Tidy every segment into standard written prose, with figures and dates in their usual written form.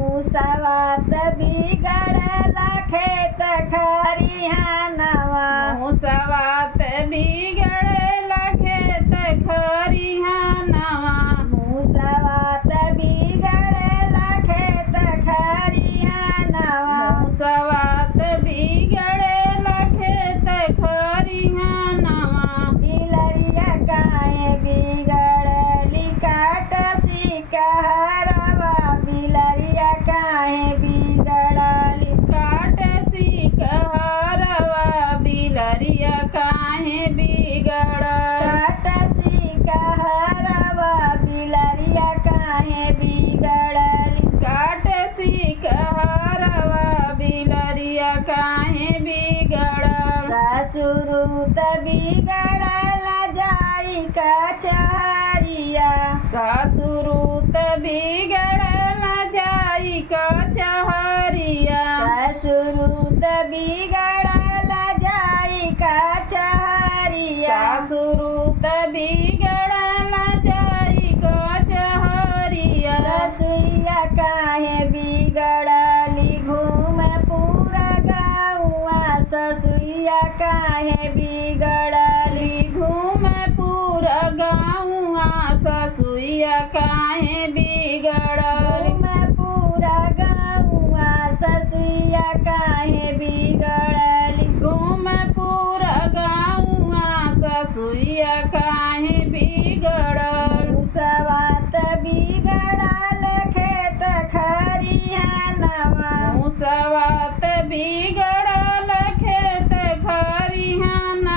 मुसावात बिगड़ला खेत खरिहानवा। मुसावात बिगड़ला खेत खरिहानवा। मुसावात बिगड़ला खेत खरिहानवा। मुसावात बिगड़ला खेत खरिहानवा। बिलरिया काहे बिगड़ली काट सिकहरवा। बिलरिया काहे बिगड़ली काट सिकहरवा। बिलरिया काहे बिगड़ल काट सिकहरवा। बिलरिया काहे बिगड़ली काट सिकहरवा। बिलरिया काहे बिगड़ल ससुरुत बिगड़ल जाई कचहरिया। ससुरुत बिगड़ल जाई कचहरिया। ससुरुत बिगड़ल जाई कचहरिया। ससुरुत बिगड़ल जाई कचहरिया। ससुइया काहे बिगड़ली घूमे पूरा गौआ। ससुइया काहे बिगड़ली घूमे पूरा गौआ। ससुइया काहे बिगड़ल घूमे पूरा गौआ। ससुइया काहे बिगड़ली घूमे पूरा गौआ। ससुइया काहे बिगड़ल मुसावात बिगड़ल खेत खरिहानवा। मुसावात बिगड़ल खेत खरिहानवा।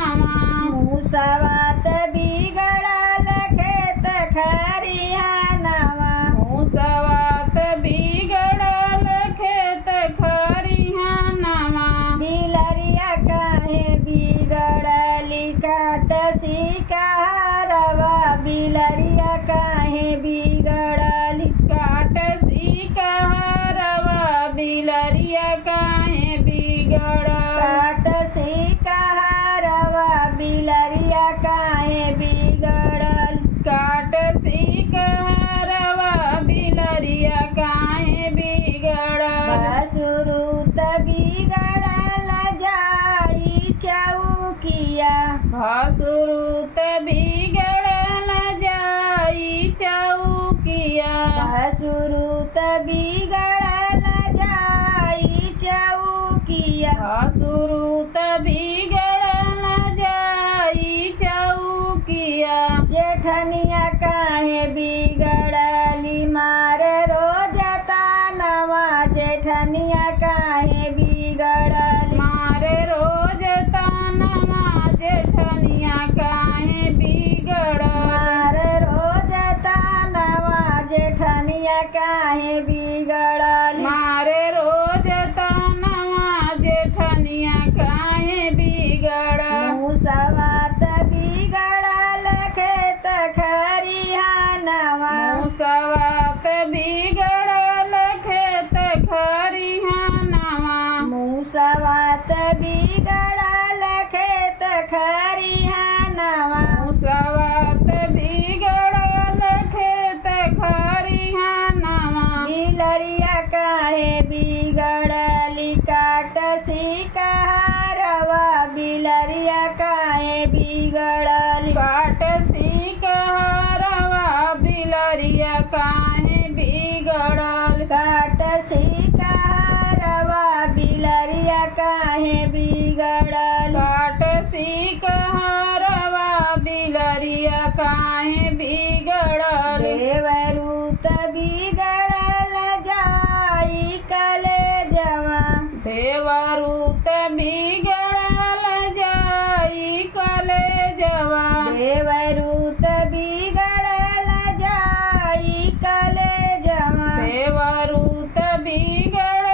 मुसावात बिगड़ल खेत खरिहानवा। मुसावात बिगड़ल खेत खरिहानवा। बिलरिया काहे बिगड़ली काट सिकहरवा। बिलरिया काहे बिगड़ली काट सिकहरवा। बिलरिया काहे बिगड़ल काट सिकहरवा। बिलरिया काहे बिगड़ल काट सिकहरवा। बिलरिया काहे बिगड़ल भसुरुत बिगड़ल जाई चौकिया। भसुरुत बिगड़ल जाई चौकिया। भसुरुत बिगड़ल जाई चौकिया। भसुरुत बिगड़ल जाई चौकिया। जेठनिया काहे बिगड़ली मारे रोज तानवा। जेठनिया काहे बिगड़ली मारे रोज तानवा। जेठनिया काहे बिगड़ल मारे रोज तानवा। जेठनिया काहे बिगड़ली मारे रोज तानवा। जेठनिया काहे बिगड़ल मुसावात बिगड़ल खेत खरिहानवा। मुसावात बिगड़ल खेत खरिहानवा। मुसावात बिगड़ल खेत खरिहानवा। मुसावात बिगड़ल खेत खरिहानवा। बिलरिया काहे बिगड़ली काट सिकहरवा। बिलरिया काहे बिगड़ली काट सिकहरवा। बिलरिया काहे बिगड़ल काट सिकहरवा। बिलरिया काहे बिगड़ली काट सिकहरवा। बिलरिया काहे बिगड़ल देवरूत बिगड़ल जाई कलेजवा। देवरूत बिगड़ल जाई कलेजवा। देवरूत बिगड़ल जाई कलेजवा। देवरूत बिगड़ल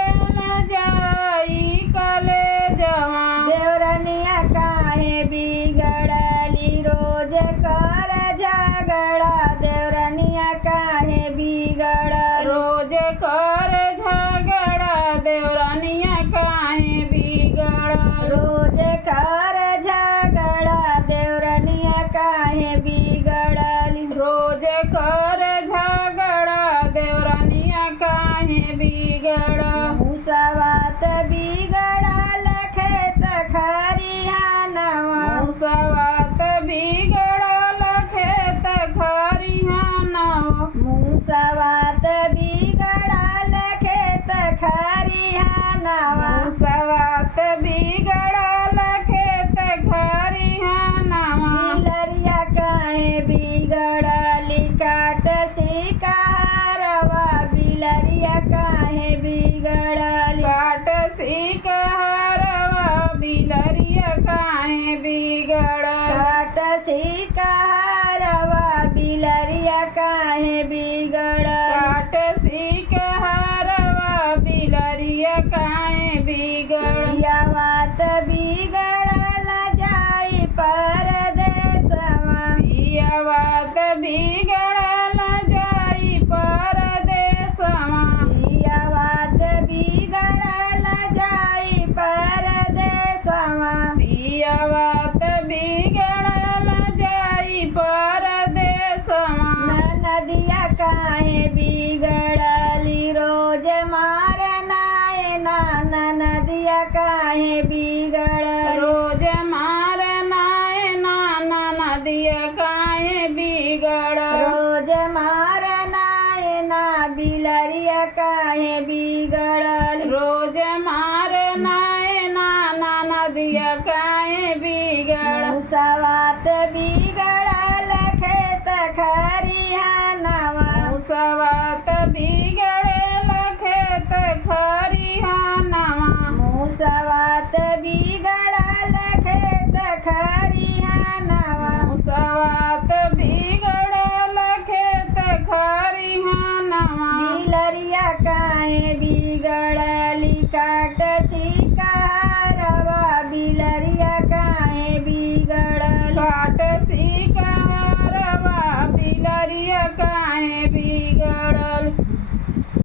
जाई कलेजवा। देवरनिया काहे बिगड़ली रोज कर झगड़ा। देवरनिया काहे बिगड़ल रोज कर झगड़ा। देवरनिया काहे बिगड़ल रोज कर झगड़ा। देवरनिया काहे बिगड़ली रोज कर झगड़ा। देवरनिया काहे बिगड़ मुसवात बिगड़ल खेत खरिहानवा मुसवात बिगड़ल खेत खरिहानवा मुसवात बिगड़ल खेत खरिहानवा मुसवात बिगड़ल खेत खरिहानवा बिलरिया काहे बिगड़ली काट शिकारवा बिलरिया काहे बिगड़ली काट शिकारवा बिलरिया काहे बिगड़ काट शिकारवा बिलरिया काहे बिगड़ली काट शिकारवा बिलरिया काहे बिगड़ पियावात बिगड़ल जाई परदेसवा पियवात बिगड़ल जाई परदेसवा पियावात बिगड़ल जाई परदेसवा पियवात बिगड़ल जाई परदेसवा नदिया काहे बिगड़ली रोज मारनाए नाना नदिया काहे बिगड़ली रोज मारनाए नाना नदिया काहे बिगड़ रोज मारनाए ना बिलरिया काहे बिगड़ली रोज मारनाए नाना नदिया काहे बिगड़ मुसवात बिगड़ल खेत खरिहानवा मुसवात बिगड़ल खेत खरिहानवा मुसवात बिगड़ल खेत खरिहानवा मुसवात बिगड़ल खेत खरिहानवा बिलरिया काहे बिगड़ली काट शिकारवा बिलरिया काहे बिगड़ली काट शिकारवा बिलरिया काहे बिगड़ल